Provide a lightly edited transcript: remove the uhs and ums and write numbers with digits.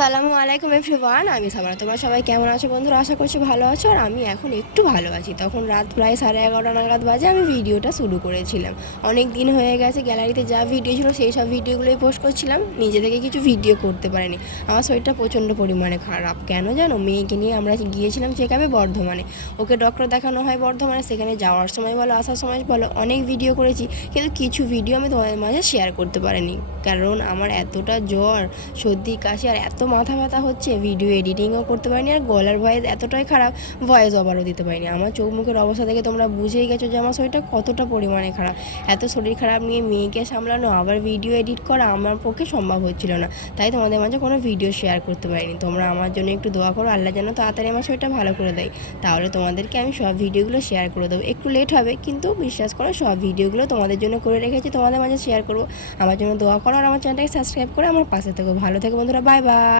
আসসালামু আলাইকুম এভরিওয়ান, আমি সাবানা। তোমরা সবাই কেমন আছো বন্ধুরা? আশা করছি ভালো আছো। আর আমি এখন একটু ভালো আছি। তখন রাত প্রায় 11:30 নাগাদ বাজে আমি ভিডিওটা শুরু করেছিলাম। অনেক দিন হয়ে গেছে, গ্যালারিতে যা ভিডিও ছিল সেই সব ভিডিওগুলোই পোস্ট করছিলাম, নিজে থেকে কিছু ভিডিও করতে পারিনি। আমার শরীরটা প্রচণ্ড পরিমাণে খারাপ। কেন জানো? মেয়েকে নিয়ে আমরা গিয়েছিলাম চেকআপে বর্ধমানে। ওকে ডক্টর দেখানো হয় বর্ধমানে। সেখানে যাওয়ার সময় বলো, আসার সময় বলো, অনেক ভিডিও করেছি, কিন্তু কিছু ভিডিও আমি তোমাদের মাঝে শেয়ার করতে পারিনি। কারণ আমার এতটা জ্বর, সর্দি, কাশি আর এত মাথা ব্যথা হচ্ছে, ভিডিও এডিটিংও করতে পারিনি। আর গলার ভয়েস এতটাই খারাপ, ভয়েস ওভারও দিতে পারিনি। আমার চোখ মুখের অবস্থা থেকে তোমরা বুঝেই গেছো যে আমার শরীরটা কতটা পরিমাণে খারাপ। এত শরীর খারাপ নিয়ে মেয়েকে সামলানো, আবার ভিডিও এডিট করা আমার পক্ষে সম্ভব হচ্ছিল না। তাই তোমাদের মাঝে কোনো ভিডিও শেয়ার করতে পারিনি। তোমরা আমার জন্য একটু দোয়া করো, আল্লাহ যেন তাড়াতাড়ি আমার শরীরটা ভালো করে দেয়। তাহলে তোমাদেরকে আমি সব ভিডিওগুলো শেয়ার করে দেবো। একটু লেট হবে, কিন্তু বিশ্বাস করো সব ভিডিওগুলো তোমাদের জন্য করে রেখেছি, তোমাদের মাঝে শেয়ার করবো। আমার জন্য দোয়া করো আর আমার চ্যানেলটাকে সাবস্ক্রাইব করে আমার পাশে থেকো। ভালো থেকো বন্ধুরা, বাই বাই।